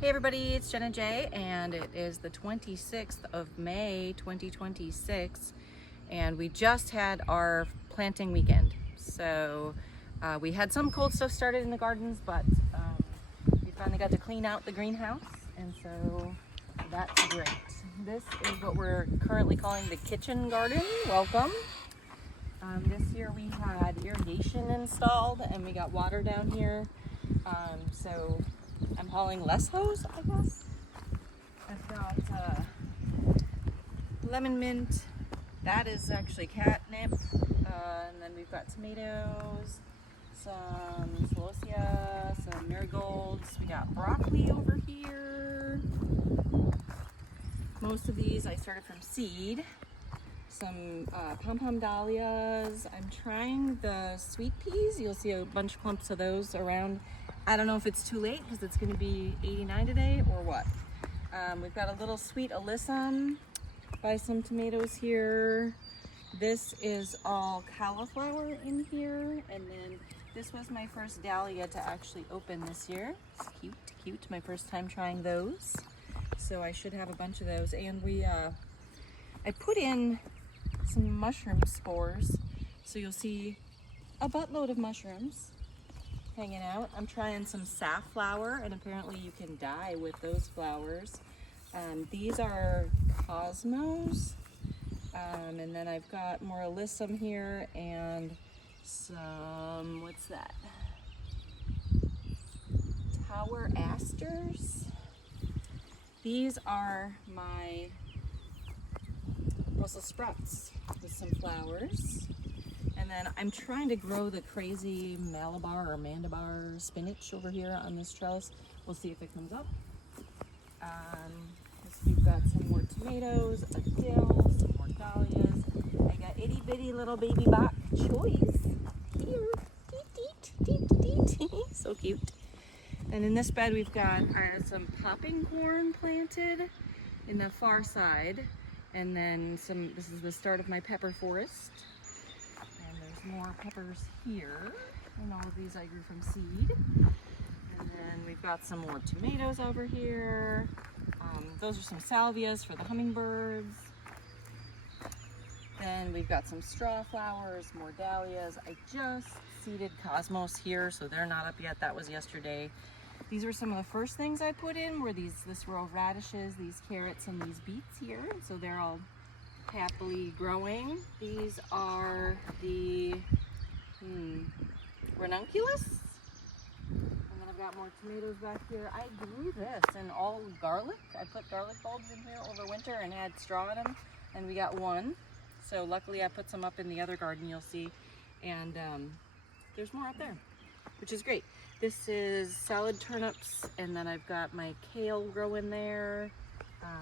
Hey everybody, it's Jenna J, and it is the 26th of May 2026, and we just had our planting weekend. So we had some cold stuff started in the gardens, but we finally got to clean out the greenhouse, and so that's great. This is what we're currently calling the kitchen garden. Welcome. This year we had irrigation installed and we got water down here. So I'm hauling less hose, I guess. I've got lemon mint. That is actually catnip. And then we've got tomatoes, some celosia, some marigolds. We got broccoli over here. Most of these I started from seed. Some pom-pom dahlias. I'm trying the sweet peas. You'll see a bunch of clumps of those around. I don't know if it's too late because it's going to be 89 today or what. We've got a little sweet alyssum by some tomatoes here. This is all cauliflower in here, and then this was my first dahlia to actually open this year. It's cute, cute. My first time trying those, so I should have a bunch of those. And I put in some mushroom spores, so you'll see a buttload of mushrooms hanging out. I'm trying some safflower, and apparently you can dye with those flowers. These are cosmos, and then I've got more alyssum here and some, what's that? Tower asters. These are my Brussels sprouts with some flowers. And then I'm trying to grow the crazy Malabar or Mandabar spinach over here on this trellis. We'll see if it comes up. We've got some more tomatoes, a dill, some more dahlias. I got itty bitty little baby bok choys here. Teet, teet, teet, teet. So cute. And in this bed we've got some popping corn planted in the far side. And then this is the start of my pepper forest. And there's more peppers here. And all of these I grew from seed. And then we've got some more tomatoes over here. Those are some salvias for the hummingbirds. Then we've got some straw flowers, more dahlias. I just seeded cosmos here, so they're not up yet. That was yesterday. These were some of the first things I put in, were this row of radishes, these carrots, and these beets here. So they're all happily growing. These are the ranunculus. And then I've got more tomatoes back here. I grew this in all garlic. I put garlic bulbs in here over winter and had straw in them, and we got one. So luckily I put some up in the other garden you'll see, and there's more up there, which is great. This is salad turnips, and then I've got my kale growing there,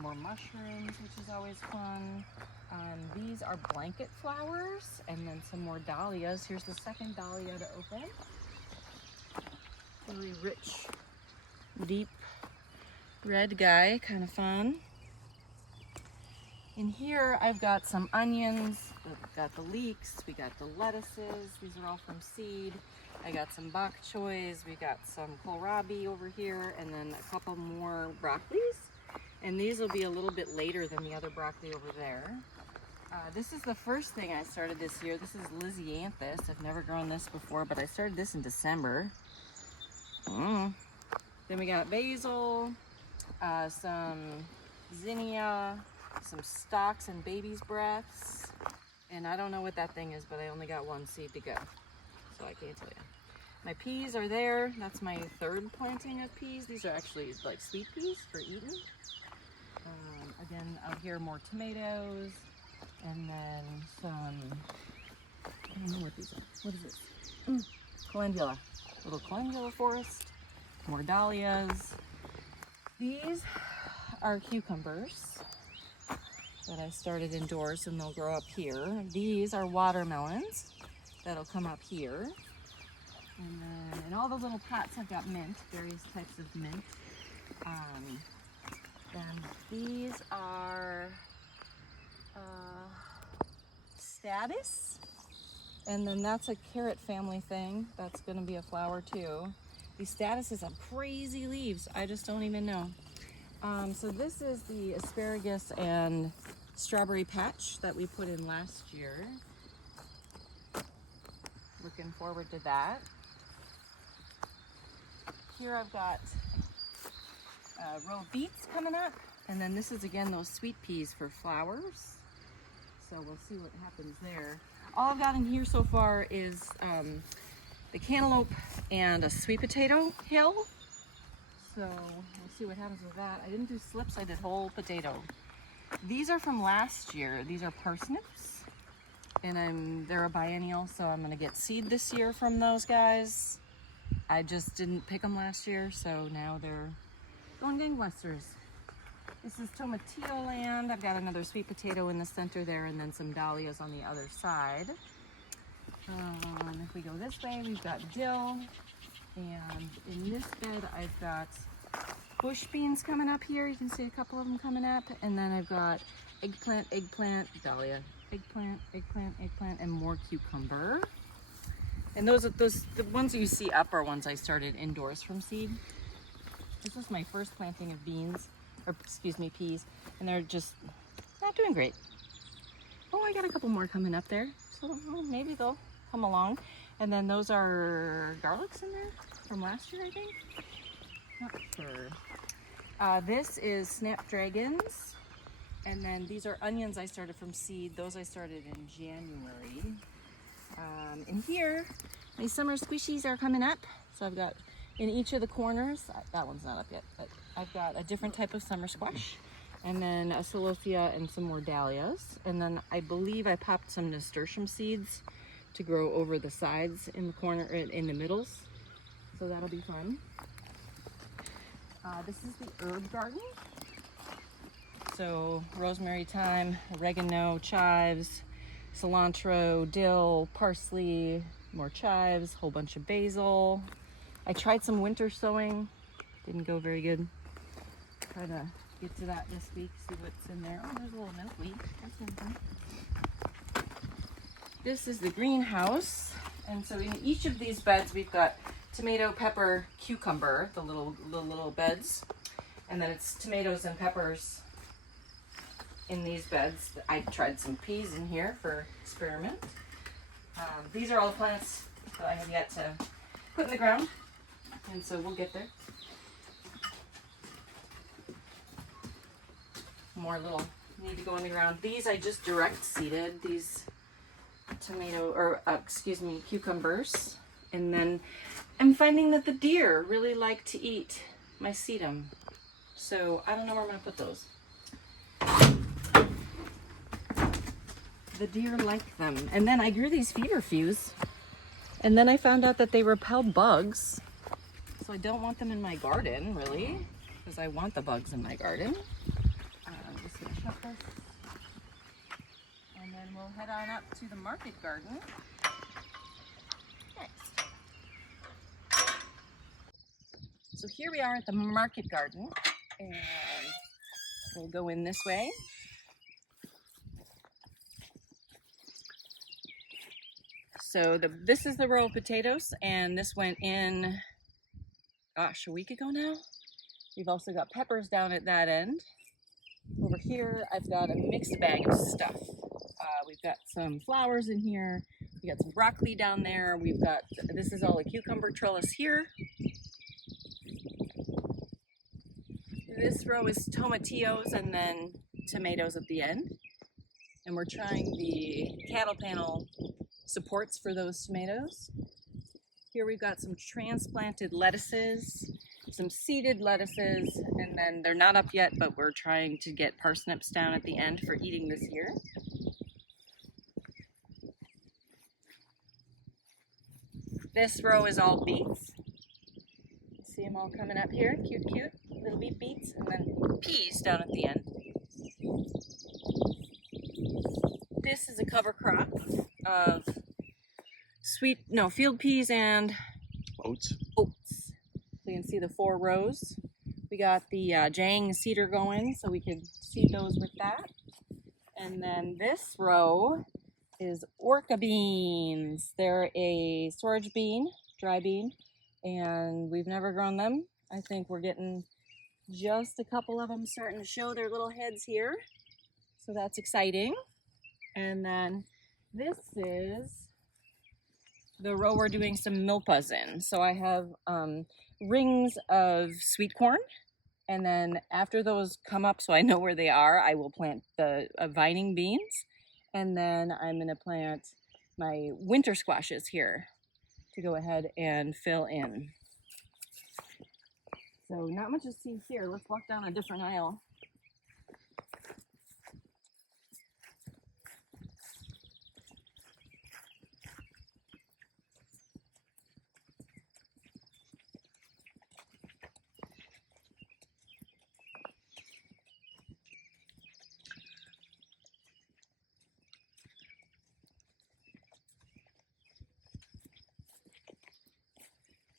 more mushrooms, which is always fun. These are blanket flowers, and then some more dahlias. Here's the second dahlia to open. Really rich, deep red guy, kind of fun. In here I've got some onions, we've got the leeks, we got the lettuces, these are all from seed. I got some bok choys, we got some kohlrabi over here, and then a couple more broccolis. And these will be a little bit later than the other broccoli over there. This is the first thing I started this year. This is Lisianthus. I've never grown this before, but I started this in December. Then we got basil, some zinnia, some stalks and baby's breaths, and I don't know what that thing is, but I only got one seed to go, so I can't tell you. My peas are there. That's my third planting of peas. These are actually like sweet peas for eating. Again, out here more tomatoes, and then some, I don't know what these are. What is this? Calendula. Little calendula forest. More dahlias. These are cucumbers that I started indoors, and they'll grow up here. These are watermelons that'll come up here. And then in all the little pots I've got mint, various types of mint. Then these are status, and then that's a carrot family thing. That's going to be a flower too. These statuses have crazy leaves. I just don't even know. So this is the asparagus and strawberry patch that we put in last year. Looking forward to that. Here I've got a row of beets coming up. And then this is again those sweet peas for flowers. So we'll see what happens there. All I've got in here so far is the cantaloupe and a sweet potato hill. So we'll see what happens with that. I didn't do slips, I did whole potato. These are from last year. These are parsnips. And they're a biennial, so I'm gonna get seed this year from those guys. I just didn't pick them last year, so now they're going gangbusters. This is tomatillo land. I've got another sweet potato in the center there, and then some dahlias on the other side. If we go this way, we've got dill. And in this bed, I've got bush beans coming up here. You can see a couple of them coming up. And then I've got eggplant, dahlia, eggplant, and more cucumber. And the ones that you see up are ones I started indoors from seed. This was my first planting of beans, or excuse me, peas, and they're just not doing great. Oh, I got a couple more coming up there, so maybe they'll come along. And then those are garlics in there from last year, I think. Not sure. This is snapdragons. And then these are onions I started from seed. Those I started in January. In here, these summer squishies are coming up. So I've got in each of the corners, that one's not up yet, but I've got a different type of summer squash. And then a celothea and some more dahlias. And then I believe I popped some nasturtium seeds to grow over the sides in the corner, in the middles. So that'll be fun. This is the herb garden. So rosemary, thyme, oregano, chives, cilantro, dill, parsley, more chives, whole bunch of basil. I tried some winter sowing, didn't go very good. Try to get to that this week, see what's in there. Oh, there's a little milkweed. That's something. This is the greenhouse, and so in each of these beds we've got tomato, pepper, cucumber, the little beds, and then it's tomatoes and peppers in these beds. I tried some peas in here for experiment. These are all the plants that I have yet to put in the ground, and so we'll get there. More little need to go in the ground. These I just direct seeded, these cucumbers, and then I'm finding that the deer really like to eat my sedum, so I don't know where I'm gonna put those. The deer like them. And then I grew these feverfews, and then I found out that they repel bugs, so I don't want them in my garden really, because I want the bugs in my garden. I'm just gonna shut this. And then we'll head on up to the market garden next. So here we are at the market garden, and we'll go in this way. So this is the row of potatoes, and this went in, gosh, a week ago now. We've also got peppers down at that end. Over here, I've got a mixed bag of stuff. We've got some flowers in here. We got some broccoli down there. We've got, this is all a cucumber trellis here. This row is tomatillos and then tomatoes at the end. And we're trying the cattle panel supports for those tomatoes. Here we've got some transplanted lettuces, some seeded lettuces, and then they're not up yet, but we're trying to get parsnips down at the end for eating this year. This row is all beets. See them all coming up here, cute, little beets, and then peas down at the end. This is a cover crop of field peas and oats. So you can see the 4 rows. We got the Jang cedar going, so we could seed those with that. And then this row is orca beans. They're a storage bean, dry bean, and we've never grown them. I think we're getting just a couple of them starting to show their little heads here. So that's exciting. And then this is the row we're doing some milpas in. So I have rings of sweet corn. And then after those come up, so I know where they are, I will plant the vining beans. And then I'm gonna plant my winter squashes here to go ahead and fill in. So not much to see here. Let's walk down a different aisle.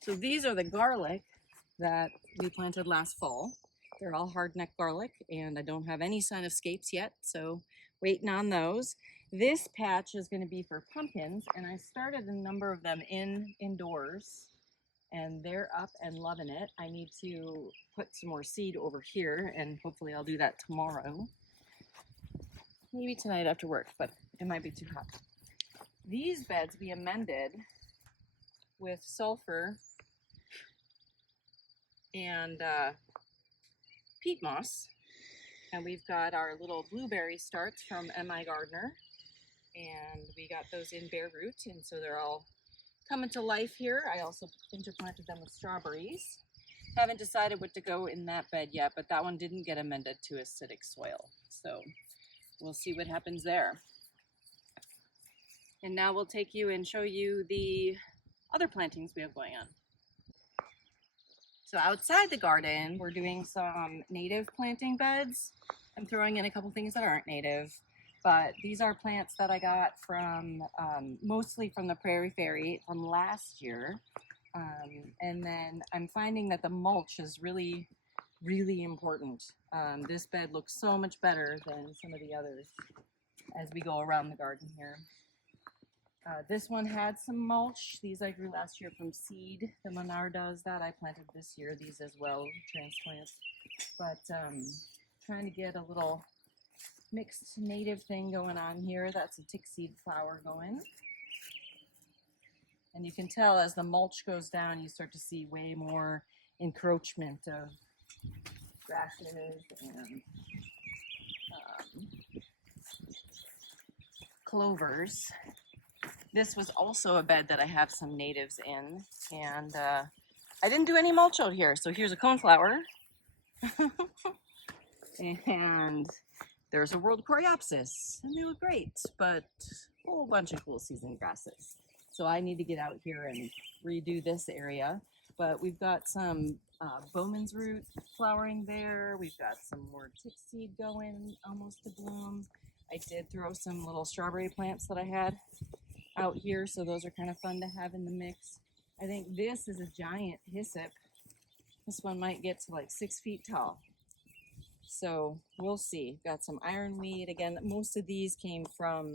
So these are the garlic that we planted last fall. They're all hardneck garlic, and I don't have any sign of scapes yet, so waiting on those. This patch is going to be for pumpkins, and I started a number of them indoors, and they're up and loving it. I need to put some more seed over here, and hopefully I'll do that tomorrow. Maybe tonight after work, but it might be too hot. These beds be amended with sulfur and peat moss, and we've got our little blueberry starts from M.I. Gardner, and we got those in bare root, and so they're all coming to life here. I also interplanted them with strawberries. Haven't decided what to go in that bed yet, but that one didn't get amended to acidic soil, so we'll see what happens there. And now we'll take you and show you the other plantings we have going on. So outside the garden, we're doing some native planting beds. I'm throwing in a couple things that aren't native, but these are plants that I got from, mostly from the Prairie Fairy from last year. And then I'm finding that the mulch is really, really important. This bed looks so much better than some of the others as we go around the garden here. This one had some mulch. These I grew last year from seed. The Monard does that. I planted this year these as well, transplants. But trying to get a little mixed native thing going on here. That's a tick seed flower going. And you can tell as the mulch goes down, you start to see way more encroachment of grasses and clovers. This was also a bed that I have some natives in, and I didn't do any mulch out here. So here's a coneflower, and there's a world coreopsis, and they look great, but a whole bunch of cool season grasses. So I need to get out here and redo this area. But we've got some Bowman's root flowering there. We've got some more tick seed going, almost to bloom. I did throw some little strawberry plants that I had out here, so those are kind of fun to have in the mix. I think this is a giant hyssop. This one might get to like 6 feet tall. So we'll see. Got some ironweed. Again, most of these came from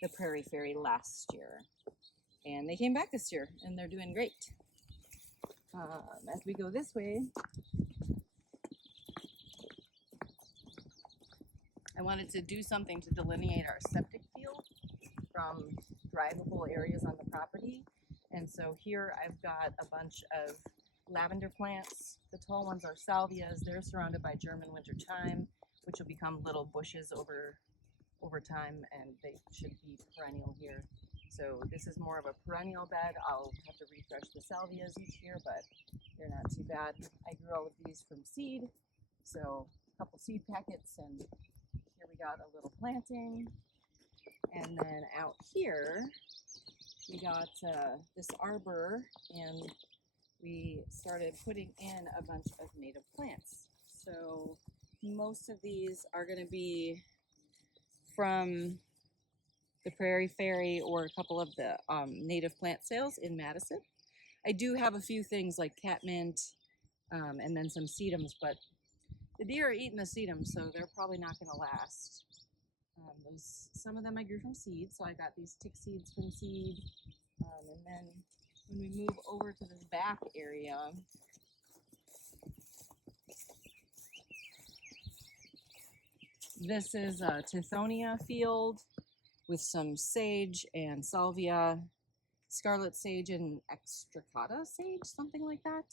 the Prairie Fairy last year. And they came back this year, and they're doing great. As we go this way, I wanted to do something to delineate our septic field from drivable areas on the property. And so here I've got a bunch of lavender plants. The tall ones are salvias. They're surrounded by German winter thyme, which will become little bushes over time, and they should be perennial here. So this is more of a perennial bed. I'll have to refresh the salvias each year, but they're not too bad. I grew all of these from seed, so a couple seed packets, and here we got a little planting. And then out here, we got this arbor, and we started putting in a bunch of native plants. So most of these are going to be from the Prairie Fairy or a couple of the native plant sales in Madison. I do have a few things like catmint and then some sedums, but the deer are eating the sedums, so they're probably not going to last. Some of them I grew from seed, so I got these tick seeds from seed, and then when we move over to this back area, this is a Tithonia field with some sage and salvia, scarlet sage and extricata sage, something like that.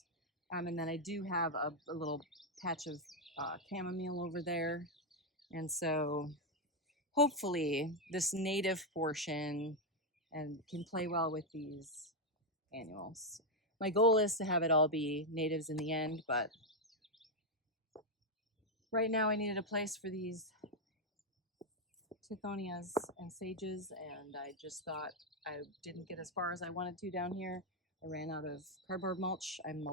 And then I do have a little patch of chamomile over there. And so hopefully this native portion and can play well with these annuals. My goal is to have it all be natives in the end, but right now I needed a place for these Tithonias and sages, and I just thought I didn't get as far as I wanted to down here. I ran out of cardboard mulch. I'm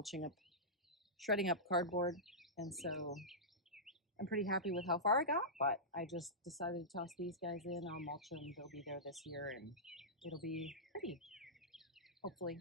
shredding up cardboard, and so I'm pretty happy with how far I got, but I just decided to toss these guys in. I'll mulch them. They'll be there this year, and it'll be pretty, hopefully.